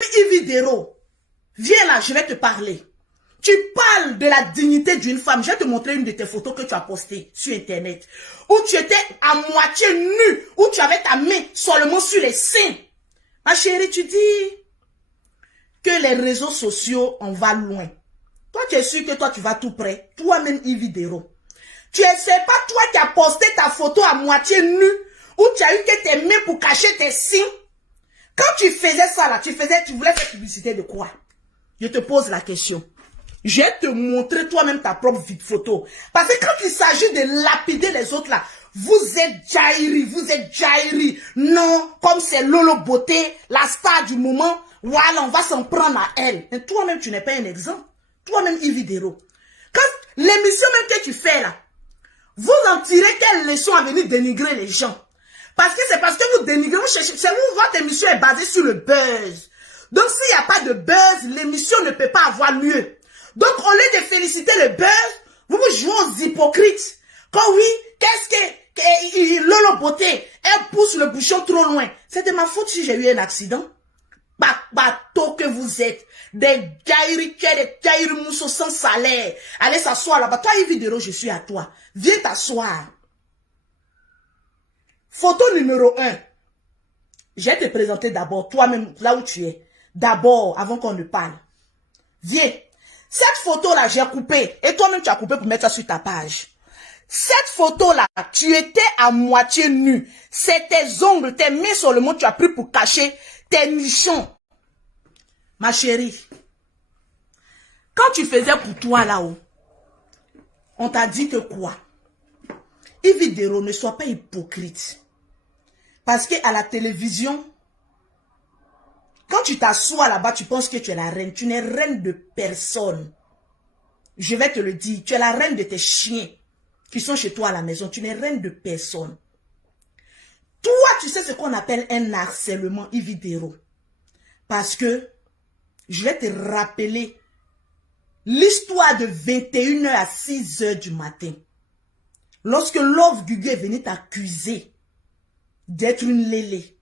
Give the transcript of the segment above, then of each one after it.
Ividero, viens là, je vais te parler. Tu parles de la dignité d'une femme. Je vais te montrer une de tes photos que tu as postées sur Internet. Où tu étais à moitié nue. Où tu avais ta main seulement sur les seins. Ma chérie, tu dis que les réseaux sociaux, on va loin. Toi, tu es sûr que toi, tu vas tout près. Toi-même, Ividero. Tu sais pas toi qui as posté ta photo à moitié nue. Où tu as eu que tes mains pour cacher tes seins. Quand tu faisais ça là, tu voulais faire publicité de quoi? Je te pose la question. Je vais te montrer toi-même ta propre photo. Parce que quand il s'agit de lapider les autres là, vous êtes Jairi. Non, comme c'est Lolo Beauté, la star du moment, voilà, on va s'en prendre à elle. Mais toi-même, tu n'es pas un exemple. Toi-même, Ividero. Quand l'émission même que tu fais là, vous en tirez quelle leçon à venir dénigrer les gens? Parce que c'est parce que vous dénigrez, c'est vous, votre émission est basée sur le buzz. Donc s'il n'y a pas de buzz, l'émission ne peut pas avoir lieu. Donc au lieu de féliciter le buzz, vous jouez aux hypocrites. Quand oui, qu'est-ce que Lolo Beauté, elle pousse le bouchon trop loin. C'est de ma faute si j'ai eu un accident. Bateau que vous êtes. Des Jairi mousseaux sans salaire. Allez s'asseoir là-bas. Toi, Ividero, je suis à toi. Viens t'asseoir. Photo numéro 1. Je vais te présenter d'abord, toi-même, là où tu es. D'abord, avant qu'on ne parle. Viens. Cette photo-là, j'ai coupé. Et toi-même, tu as coupé pour mettre ça sur ta page. Cette photo-là, tu étais à moitié nu. C'est tes ongles, tes mains sur le monde, tu as pris pour cacher tes nichons. Ma chérie, quand tu faisais pour toi là-haut, on t'a dit que quoi? Ividero, ne sois pas hypocrite. Parce qu'à la télévision, quand tu t'assois là-bas, tu penses que tu es la reine. Tu n'es reine de personne. Je vais te le dire. Tu es la reine de tes chiens qui sont chez toi à la maison. Tu n'es reine de personne. Toi, tu sais ce qu'on appelle un harcèlement, Ividero. Parce que, je vais te rappeler l'histoire de 21h à 6h du matin. Lorsque Love Gugu est venu t'accuser d'être une lélé,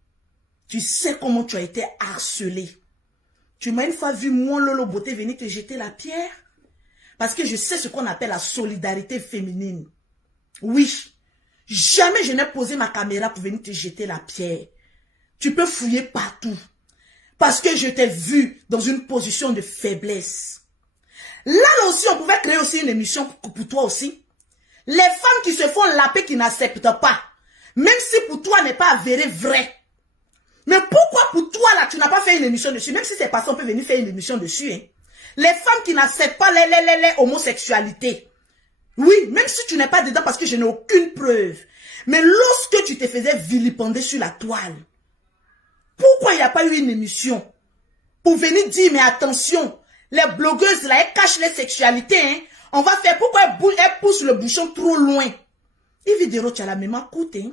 tu sais comment tu as été harcelé. Tu m'as une fois vu moi, Lolo Beauté, venir te jeter la pierre. Parce que je sais ce qu'on appelle la solidarité féminine. Oui, jamais je n'ai posé ma caméra pour venir te jeter la pierre. Tu peux fouiller partout. Parce que je t'ai vu dans une position de faiblesse. Là aussi, on pouvait créer aussi une émission pour toi aussi. Les femmes qui se font laper, qui n'acceptent pas. Même si pour toi n'est pas avéré vrai. Mais pourquoi pour toi là, tu n'as pas fait une émission dessus? Même si c'est pas ça, on peut venir faire une émission dessus. Hein. Les femmes qui n'acceptent pas les homosexualités. Oui, même si tu n'es pas dedans parce que je n'ai aucune preuve. Mais lorsque tu te faisais vilipender sur la toile, pourquoi il n'y a pas eu une émission pour venir dire, mais attention, les blogueuses là, elles cachent les sexualités. Hein. On va faire, pourquoi elles poussent le bouchon trop loin? Ividero, tu as la mémoire courte. Hein.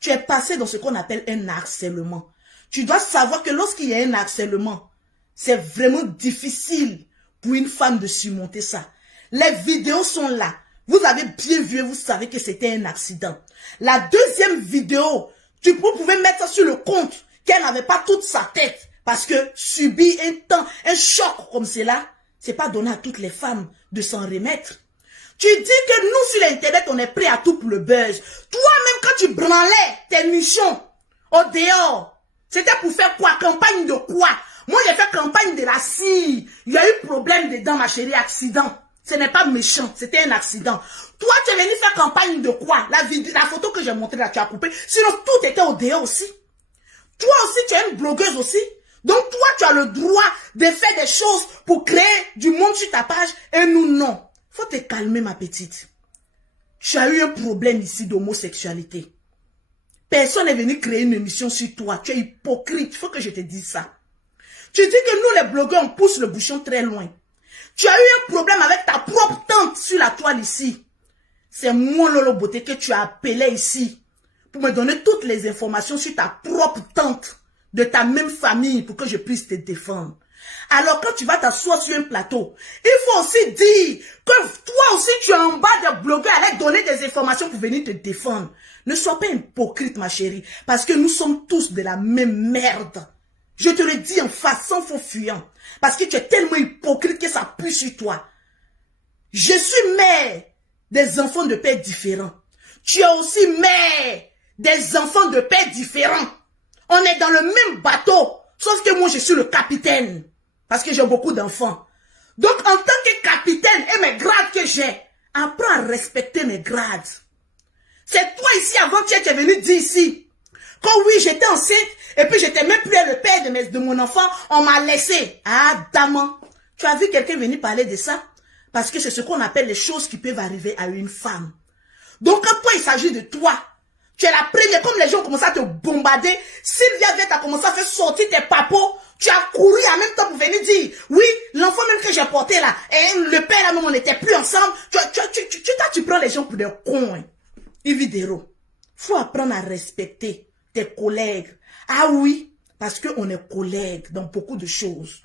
Tu es passé dans ce qu'on appelle un harcèlement. Tu dois savoir que lorsqu'il y a un harcèlement, c'est vraiment difficile pour une femme de surmonter ça. Les vidéos sont là. Vous avez bien vu et vous savez que c'était un accident. La deuxième vidéo, vous pouvez mettre ça sur le compte qu'elle n'avait pas toute sa tête. Parce que subir un choc comme cela, c'est pas donné à toutes les femmes de s'en remettre. Tu dis que nous, sur l'internet, on est prêt à tout pour le buzz. Toi-même, quand tu branlais tes missions au dehors, c'était pour faire quoi? Campagne de quoi? Moi, j'ai fait campagne de la cire. Il y a eu problème dedans, ma chérie, accident. Ce n'est pas méchant, c'était un accident. Toi, tu es venu faire campagne de quoi? La photo que j'ai montrée là, tu as coupé. Sinon, tout était au dehors aussi. Toi aussi, tu es une blogueuse aussi. Donc, toi, tu as le droit de faire des choses pour créer du monde sur ta page. Et nous, non. Faut te calmer, ma petite. Tu as eu un problème ici d'homosexualité. Personne n'est venu créer une émission sur toi. Tu es hypocrite. Il faut que je te dise ça. Tu dis que nous, les blogueurs, on pousse le bouchon très loin. Tu as eu un problème avec ta propre tante sur la toile ici. C'est moi, Lolo Beauté, que tu as appelé ici pour me donner toutes les informations sur ta propre tante de ta même famille pour que je puisse te défendre. Alors quand tu vas t'asseoir sur un plateau, il faut aussi dire que toi aussi tu es en bas des blogueurs à aller donner des informations pour venir te défendre. Ne sois pas hypocrite, ma chérie, parce que nous sommes tous de la même merde. Je te le dis en face, sans faux fuyant. Parce que tu es tellement hypocrite que ça pue sur toi. Je suis mère des enfants de pères différents. Tu es aussi mère des enfants de pères différents. On est dans le même bateau. Sauf que moi, je suis le capitaine. Parce que j'ai beaucoup d'enfants. Donc, en tant que capitaine et mes grades que j'ai, apprends à respecter mes grades. C'est toi ici, avant-hier, tu es venu dire ici. Quand oui, j'étais enceinte, et puis j'étais même plus le père de mon enfant, on m'a laissé. Ah, daman. Tu as vu quelqu'un venir parler de ça? Parce que c'est ce qu'on appelle les choses qui peuvent arriver à une femme. Donc, quand toi, il s'agit de toi, tu es la première, comme les gens ont commencé à te bombarder, Sylvia Vett a commencé à faire sortir tes papos, tu as couru en même temps pour venir dire, oui, l'enfant même que j'ai porté là, et le père là même, on n'était plus ensemble, tu prends les gens pour des cons, hein. Évidemment, faut apprendre à respecter tes collègues. Ah oui, parce qu'on est collègues dans beaucoup de choses.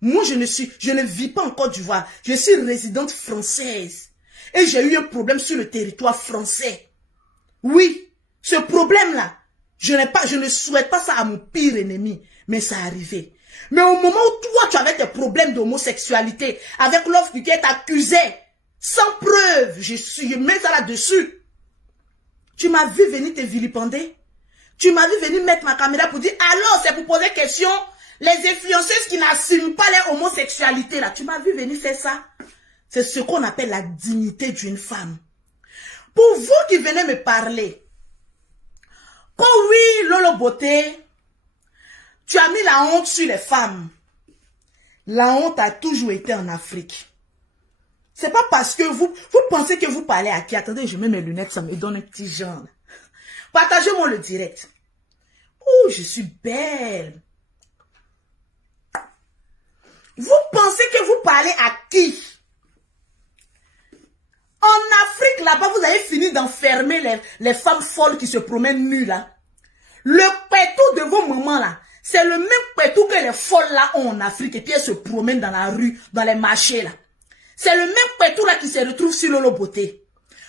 Moi, je ne vis pas en Côte d'Ivoire. Je suis résidente française. Et j'ai eu un problème sur le territoire français. Oui, ce problème-là, je ne souhaite pas ça à mon pire ennemi, mais ça arrivait. Mais au moment où toi, tu avais tes problèmes d'homosexualité, avec l'offre qui est accusée, sans preuve, je mets ça là-dessus. Tu m'as vu venir te vilipender. Tu m'as vu venir mettre ma caméra pour dire, alors c'est pour poser question, les influenceuses qui n'assument pas leur homosexualité là. Tu m'as vu venir faire ça. C'est ce qu'on appelle la dignité d'une femme. Pour vous qui venez me parler, quand oui, Lolo Beauté, tu as mis la honte sur les femmes. La honte a toujours été en Afrique. C'est pas parce que vous pensez que vous parlez à qui? Attendez, je mets mes lunettes, ça me donne un petit genre. Partagez-moi le direct. Oh, je suis belle. Vous pensez que vous parlez à qui? En Afrique, là-bas, vous avez fini d'enfermer les femmes folles qui se promènent nues, là. Le pétou de vos mamans, là, c'est le même pétou que les folles, là, ont en Afrique. Et puis, elles se promènent dans la rue, dans les marchés, là. C'est le même pétou, là, qui se retrouve sur Lolo Beauté.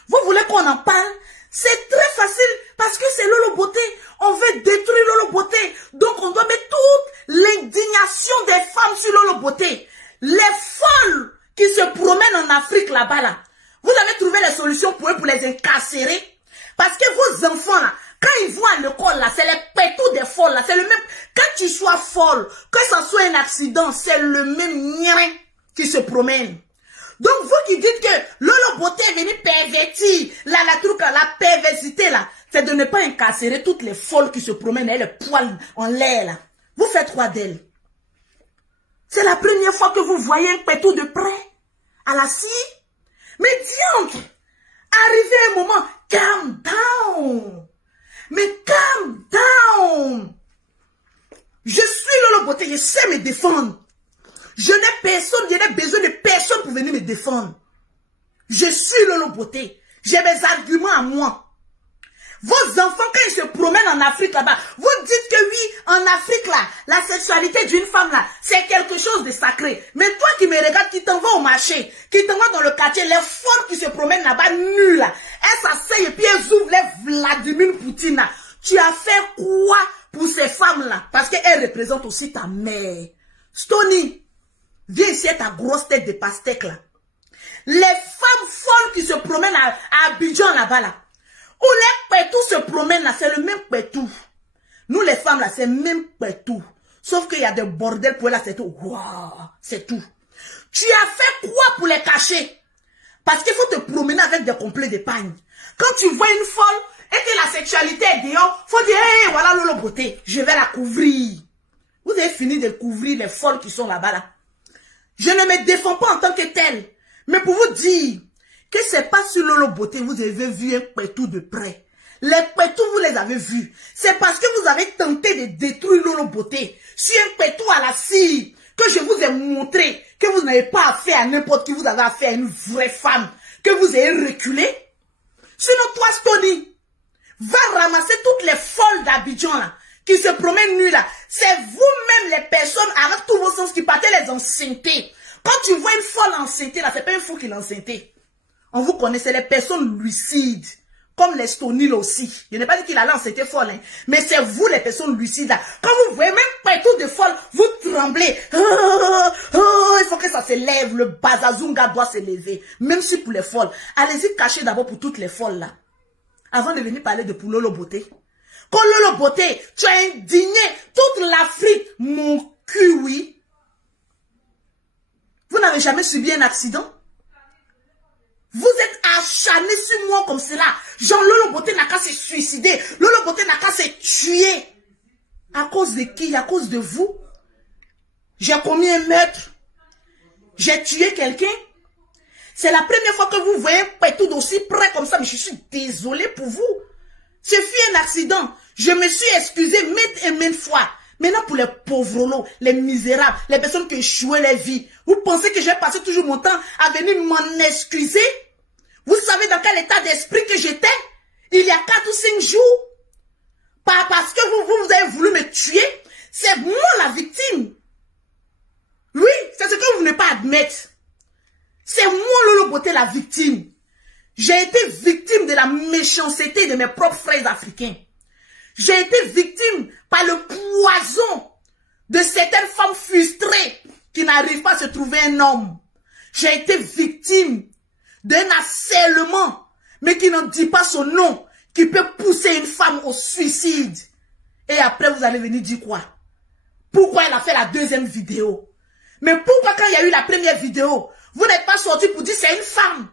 Vous voulez qu'on en parle? C'est très facile, parce que c'est Lolo Beauté. On veut détruire Lolo Beauté. Donc, on doit mettre toute l'indignation des femmes sur Lolo Beauté. Les folles qui se promènent en Afrique, là-bas, là. Vous avez trouvé les solutions pour eux, pour les incarcérer. Parce que vos enfants, là, quand ils vont à l'école, là, c'est les pétous des folles, là. C'est le même. Quand tu sois folle, que ça soit un accident, c'est le même mien qui se promène. Donc, vous qui dites que Lolo Beauté est venu pervertir, la perversité, là, c'est de ne pas incarcérer toutes les folles qui se promènent et les poils en l'air, là. Vous faites quoi d'elle? C'est la première fois que vous voyez un pétou de près, à la scie. Mais diantre, arrivé un moment, calm down. Mais calm down. Je suis Lolo Beauté, je sais me défendre. Je n'ai personne, je n'ai besoin de personne pour venir me défendre. Je suis Lolo Beauté. J'ai mes arguments à moi. Vos enfants, quand ils se promènent en Afrique là-bas, vous dites que oui, en Afrique là, la sexualité d'une femme là, c'est quelque chose de sacré. Mais toi qui me regardes, qui t'en vas au marché, qui t'en vas dans le quartier, les femmes qui se promènent là-bas nues là, elles s'asseyent et puis elles ouvrent les Vladimir Poutine là. Tu as fait quoi pour ces femmes là? Parce qu'elles représentent aussi ta mère. Stony, viens ici à ta grosse tête de pastèque là. Les femmes folles qui se promènent à Abidjan là-bas là. Où les pétous se promènent là, c'est le même pétou. Nous les femmes là, c'est le même pétou. Sauf qu'il y a des bordels pour elles là, c'est tout. Wow, c'est tout. Tu as fait quoi pour les cacher? Parce qu'il faut te promener avec des complets d'épargne. Quand tu vois une folle et que la sexualité est dehors, faut dire, hey, voilà Lolo Beauté, je vais la couvrir. Vous avez fini de couvrir les folles qui sont là-bas là. Je ne me défends pas en tant que telle. Mais pour vous dire que c'est pas sur Lolo Beauté vous avez vu un pétou de près. Les pétous, vous les avez vus. C'est parce que vous avez tenté de détruire Lolo Beauté sur un pétou à la cire que je vous ai montré que vous n'avez pas affaire à n'importe qui, vous avez affaire à une vraie femme, que vous avez reculé. Sinon, toi, Stony, va ramasser toutes les folles d'Abidjan là, qui se promènent nues là. C'est vous-même les personnes avec tous vos sens qui partez les enceinter. Quand tu vois une folle enceintée là, c'est pas une fou qui l'a enceintée. On vous connaît, c'est les personnes lucides. comme les Stonil aussi. Je n'ai pas dit qu'il a lancé, c'était folle, hein. Mais c'est vous les personnes lucides là. Quand vous voyez même partout de folle, vous tremblez. Il faut que ça se lève, le bazazunga doit se lever. Même si pour les folles. Allez-y cacher d'abord pour toutes les folles là. Avant de venir parler de pour Lolo Beauté. Quand Lolo Beauté, tu as indigné toute l'Afrique, mon cul, oui. Vous n'avez jamais subi un accident? Vous êtes acharné sur moi comme cela. Genre, Lolo Beauté n'a qu'à se suicider. Lolo Beauté n'a qu'à se tuer. À cause de qui? À cause de vous? J'ai commis un meurtre. J'ai tué quelqu'un. C'est la première fois que vous voyez un pétou d'aussi près comme ça. Mais je suis désolée pour vous. Ce fut un accident. Je me suis excusée maintes et maintes fois. Maintenant, pour les pauvres lots, les misérables, les personnes qui échouent leur vie, vous pensez que j'ai passé toujours mon temps à venir m'en excuser? Vous savez dans quel état d'esprit que j'étais? Il y a 4 ou 5 jours. Pas parce que vous avez voulu me tuer. C'est moi la victime. Oui, c'est ce que vous ne pouvez pas admettre. C'est moi, Lolo Beauté, la victime. J'ai été victime de la méchanceté de mes propres frères africains. J'ai été victime par le poison de certaines femmes frustrées qui n'arrivent pas à se trouver un homme. J'ai été victime d'un harcèlement, mais qui ne dit pas son nom, qui peut pousser une femme au suicide. Et après, vous allez venir dire quoi? Pourquoi elle a fait la deuxième vidéo? Mais pourquoi quand il y a eu la première vidéo, vous n'êtes pas sorti pour dire c'est une femme?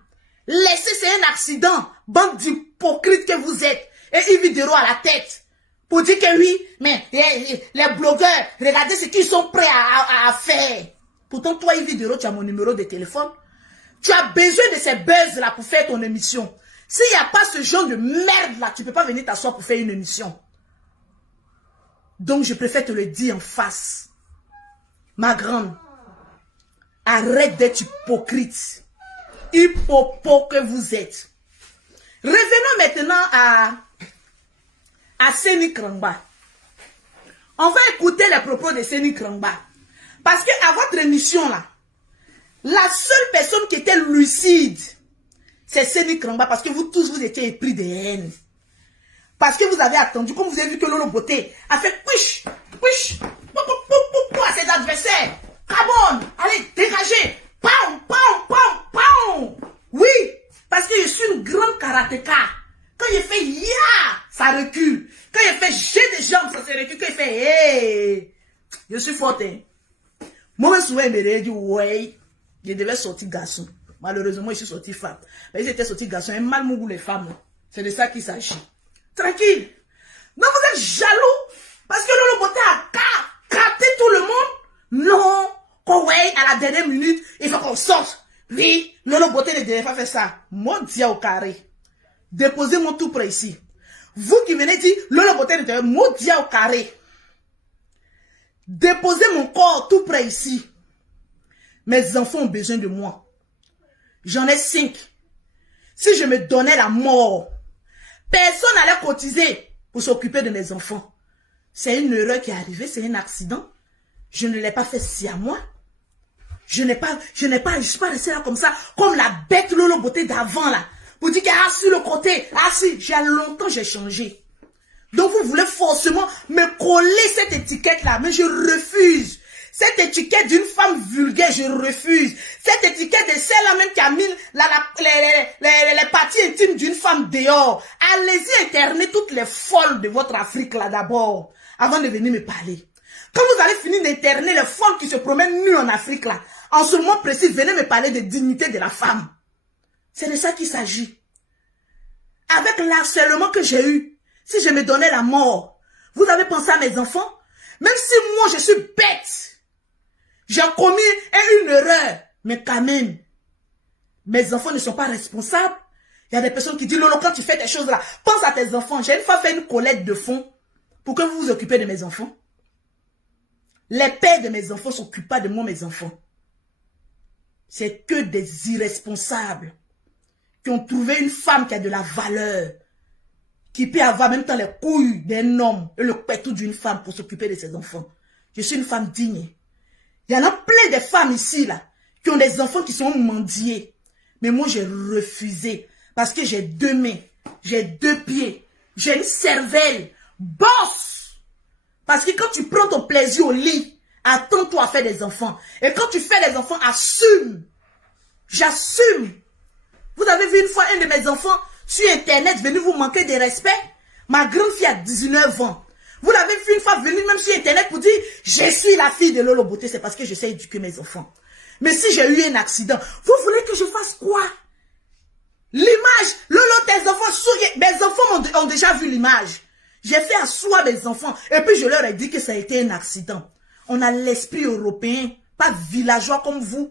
Laissez, c'est un accident. Bande d'hypocrites que vous êtes. Et une vidéo à la tête. Pour dire que oui, mais les blogueurs, regardez ce qu'ils sont prêts à faire. Pourtant, toi, une vidéo, tu as mon numéro de téléphone. Tu as besoin de ces buzz-là pour faire ton émission. S'il n'y a pas ce genre de merde-là, tu ne peux pas venir t'asseoir pour faire une émission. Donc, je préfère te le dire en face. Ma grande, arrête d'être hypocrite. Hypopo que vous êtes. Revenons maintenant à Seni Krangba. On va écouter les propos de Seni Krangba. Parce qu'à votre émission là, la seule personne qui était lucide, c'est Seni Krangba. Parce que vous tous, vous étiez épris de haine. Parce que vous avez attendu, comme vous avez vu que Lolo Beauté a fait push, push, à ses adversaires. Cabon, allez, dégagez. Pam, pam, pam, pam. Oui, parce que je suis une grande karatéka. Quand il fait ya, ça recule. Quand il fait j'ai des jambes, ça se recule. Quand il fait hey, je suis forte. Moi, souvent, il me dit ouais, je devais sortir garçon. Malheureusement, je suis sorti femme. Mais j'étais sorti garçon. Un mal mougou les femmes. C'est de ça qu'il s'agit. Tranquille. Non, vous êtes jaloux. Parce que Lolo Beauté a gâté tout le monde. Non. Quand ouais, à la dernière minute, il faut qu'on sorte. Oui, Lolo Beauté ne devait pas faire ça. Mon dia au carré. Déposez mon tout près ici. Vous qui venez dire, Lolo Beauté ne devait pas, mon dia au carré. Déposez mon corps tout près ici. Mes enfants ont besoin de moi. J'en ai 5. Si je me donnais la mort, personne n'allait cotiser pour s'occuper de mes enfants. C'est une erreur qui est arrivée, c'est un accident. Je ne l'ai pas fait si à moi. Je suis pas restée là comme ça, comme la bête Lolo Beauté d'avant là. Pour dire qu'il a sur le côté, ah si, j'ai changé. Donc vous voulez forcément me coller cette étiquette là, mais je refuse. Cette étiquette d'une femme vulgaire, je refuse. Cette étiquette de celle-là même qui a mis les parties intimes d'une femme dehors. Allez-y interner toutes les folles de votre Afrique là d'abord, avant de venir me parler. Quand vous allez finir d'interner les folles qui se promènent nues en Afrique là, en ce moment précis, venez me parler de dignité de la femme. C'est de ça qu'il s'agit. Avec l'harcèlement que j'ai eu, si je me donnais la mort, vous avez pensé à mes enfants? Même si moi je suis bête, j'ai commis une erreur, mais quand même, mes enfants ne sont pas responsables. Il y a des personnes qui disent, Lolo, quand tu fais des choses là, pense à tes enfants. J'ai une fois fait une collecte de fonds pour que vous vous occupez de mes enfants. Les pères de mes enfants ne s'occupent pas de moi, mes enfants. C'est que des irresponsables qui ont trouvé une femme qui a de la valeur, qui peut avoir même temps les couilles d'un homme et le pétou d'une femme pour s'occuper de ses enfants. Je suis une femme digne. Il y en a plein de femmes ici, là, qui ont des enfants qui sont mendiés. Mais moi, j'ai refusé parce que j'ai 2 mains. J'ai 2 pieds. J'ai une cervelle. Bosse! Parce que quand tu prends ton plaisir au lit, attends-toi à faire des enfants. Et quand tu fais des enfants, assume. J'assume. Vous avez vu une fois un de mes enfants sur Internet venir vous manquer de respect? Ma grande fille a 19 ans. Vous l'avez vu une fois venir même sur Internet pour dire « Je suis la fille de Lolo Beauté ». C'est parce que je sais éduquer mes enfants. Mais si j'ai eu un accident, vous voulez que je fasse quoi? L'image, Lolo, tes enfants, mes enfants ont déjà vu l'image. J'ai fait asseoir mes enfants et puis je leur ai dit que ça a été un accident. On a l'esprit européen, pas villageois comme vous.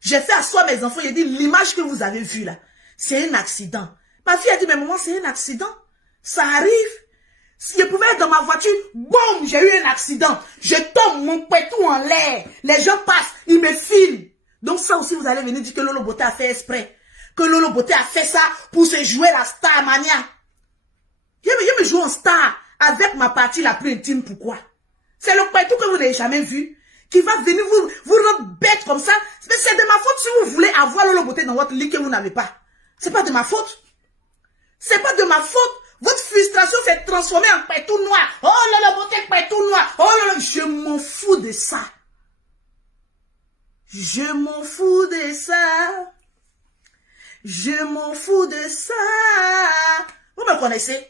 J'ai fait asseoir mes enfants, j'ai dit l'image que vous avez vue là, c'est un accident. Ma fille a dit, mais maman, c'est un accident. Ça arrive. Si je pouvais être dans ma voiture, boum, j'ai eu un accident. Je tombe, mon pétou en l'air. Les gens passent, ils me filment. Donc ça aussi, vous allez venir dire que Lolo Beauté a fait exprès. Que Lolo Beauté a fait ça pour se jouer la star mania. Je me joue en star avec ma partie la plus intime. Pourquoi? C'est le pétou que vous n'avez jamais vu. Qui va venir vous rendre bête comme ça. Mais c'est de ma faute si vous voulez avoir Lolo Beauté dans votre lit que vous n'avez pas. C'est pas de ma faute. C'est pas de ma faute. Votre frustration s'est transformée en pétou noir. Oh Lolo Beauté, pétou noir. Oh Lolo, je m'en fous de ça. Je m'en fous de ça. Je m'en fous de ça. Vous me connaissez?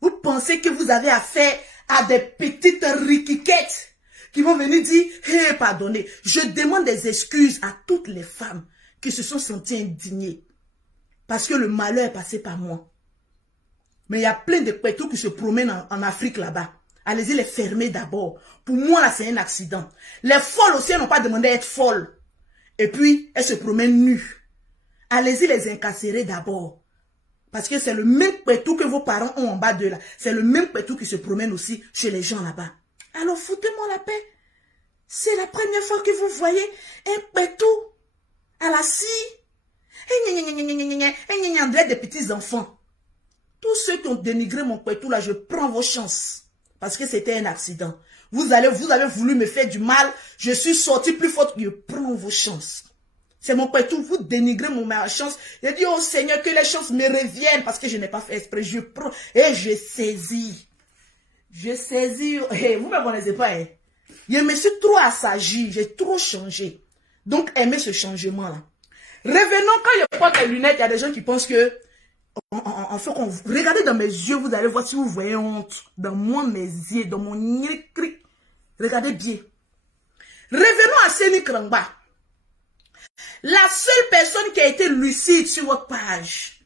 Vous pensez que vous avez affaire à des petites riquiquettes qui vont venir dire, hé, pardonnez, je demande des excuses à toutes les femmes qui se sont senties indignées. Parce que le malheur est passé par moi. Mais il y a plein de pétous qui se promènent en Afrique là-bas. Allez-y les fermer d'abord. Pour moi, là, c'est un accident. Les folles aussi, elles n'ont pas demandé à être folles. Et puis, elles se promènent nues. Allez-y les incarcérer d'abord. Parce que c'est le même pétou que vos parents ont en bas d'eux là. C'est le même pétou qui se promène aussi chez les gens là-bas. Alors foutez-moi la paix. C'est la première fois que vous voyez un pétou à la scie. On dirait des petits enfants. Tous ceux qui ont dénigré mon pétou là, je prends vos chances. Parce que c'était un accident. Vous avez voulu me faire du mal. Je suis sorti plus forte. Je prends vos chances. C'est mon pétou, vous dénigrez ma chance. Je dis au Seigneur que les chances me reviennent parce que je n'ai pas fait exprès. Je prends et je saisis. Je saisis. Hey, vous ne me connaissez pas. Hein? Je me suis trop assagi. J'ai trop changé. Donc, aimez ce changement-là. Revenons, quand je porte les lunettes, il y a des gens qui pensent que en fait, regardez dans mes yeux, vous allez voir si vous voyez honte. Dans mes yeux, dans mon écrit. Regardez bien. Revenons à Seni Krangba. La seule personne qui a été lucide sur votre page.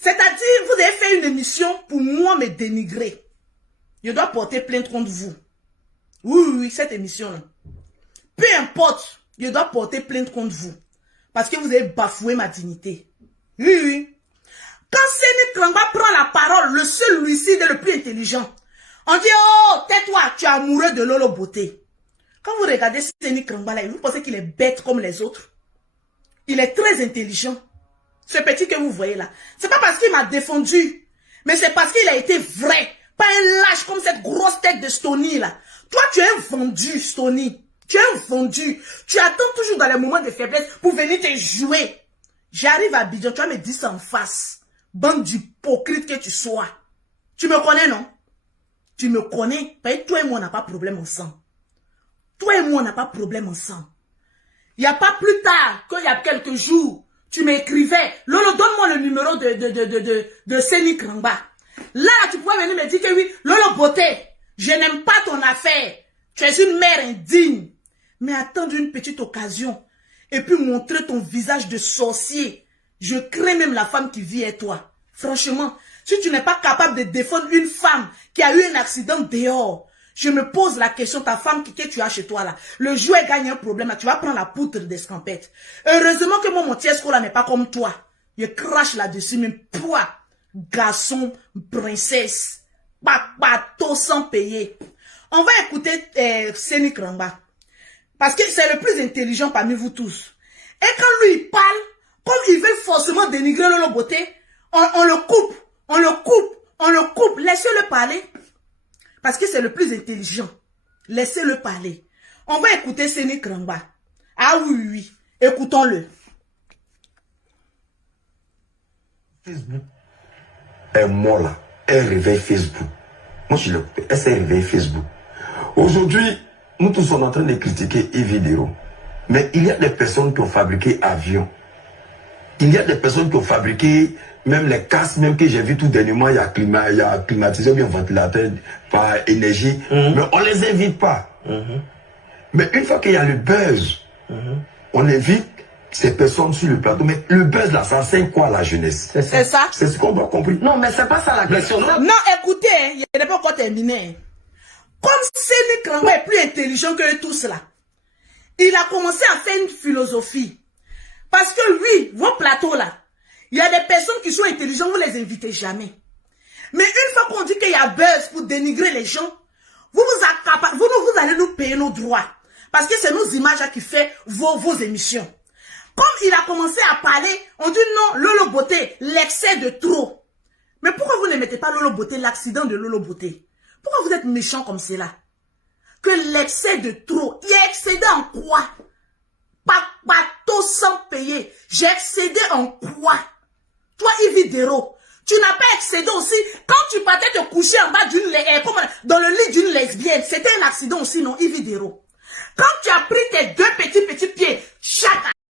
C'est-à-dire, vous avez fait une émission pour moi me dénigrer. Je dois porter plainte contre vous. Oui, cette émission-là. Peu importe, je dois porter plainte contre vous. Parce que vous avez bafoué ma dignité. Oui. Quand Seni Krangba prend la parole, le seul lucide et le plus intelligent, on dit, oh, tais-toi, tu es amoureux de Lolo Beauté. Quand vous regardez Seni Krangba là, vous pensez qu'il est bête comme les autres? Il est très intelligent. Ce petit que vous voyez là. C'est pas parce qu'il m'a défendu. Mais c'est parce qu'il a été vrai. Pas un lâche comme cette grosse tête de Stony là. Toi, tu es un vendu, Stony. Tu es un vendu. Tu attends toujours dans les moments de faiblesse pour venir te jouer. J'arrive à Abidjan, tu vas me dire ça en face. Bande d'hypocrite que tu sois. Tu me connais, non? Tu me connais. Parce que toi et moi, on n'a pas de problème ensemble. Toi et moi, on n'a pas de problème ensemble. Il n'y a pas plus tard qu'il y a quelques jours, tu m'écrivais, Lolo, donne-moi le numéro de Seni Krangba. Là, tu pourrais venir me dire que oui, Lolo Beauté, je n'aime pas ton affaire. Tu es une mère indigne. Mais attendre une petite occasion et puis montrer ton visage de sorcier. Je crains même la femme qui vit avec toi. Franchement, si tu n'es pas capable de défendre une femme qui a eu un accident dehors, je me pose la question, ta femme que tu as chez toi là, le jour elle gagne un problème là, tu vas prendre la poutre d'escampette. Heureusement que mon Tiesco là n'est pas comme toi. Je crache là-dessus, mais poids, garçon, princesse, papato sans payer. On va écouter Seni Krangba. Parce que c'est le plus intelligent parmi vous tous. Et quand lui il parle, comme il veut forcément dénigrer Lolo Beauté, on le coupe, laissez-le parler. Parce que c'est le plus intelligent. Laissez-le parler. On va écouter Seni Krangba. Ah oui, écoutons-le. Facebook. un mois là, elle réveille Facebook. Moi, je l'ai coupé. Elle s'est réveillée Facebook. Aujourd'hui, nous tous sommes en train de critiquer Evidero. Mais il y a des personnes qui ont fabriqué avions. Il y a des personnes qui ont fabriqué même les casques, même que j'ai vu tout dernièrement, il y a climatisé, bien ventilateur par énergie. Mais on ne les invite pas. Mais une fois qu'il y a le buzz, on invite ces personnes sur le plateau. Mais le buzz là, ça enseigne quoi à la jeunesse? C'est ça. C'est ce qu'on doit comprendre. Non, mais c'est pas ça la question. Non, écoutez, il n'est pas encore terminé. Comme Séné Krango est plus intelligent que eux tous là, il a commencé à faire une philosophie. Parce que lui, vos plateaux là, il y a des personnes qui sont intelligentes, vous les invitez jamais. Mais une fois qu'on dit qu'il y a buzz pour dénigrer les gens, vous allez nous payer nos droits. Parce que c'est nos images qui fait vos émissions. Comme il a commencé à parler, on dit non, Lolo Beauté, l'excès de trop. Mais pourquoi vous ne mettez pas Lolo Beauté, l'accident de Lolo Beauté? Pourquoi vous êtes méchant comme cela? Que l'excès de trop, il a excédé en quoi? Bateau sans payer. J'ai excédé en quoi? Toi, Evidero, tu n'as pas excédé aussi quand tu partais te coucher en bas dans le lit d'une lesbienne. C'était un accident aussi, non, Evidero? Quand tu as pris tes deux petits pieds, chaka,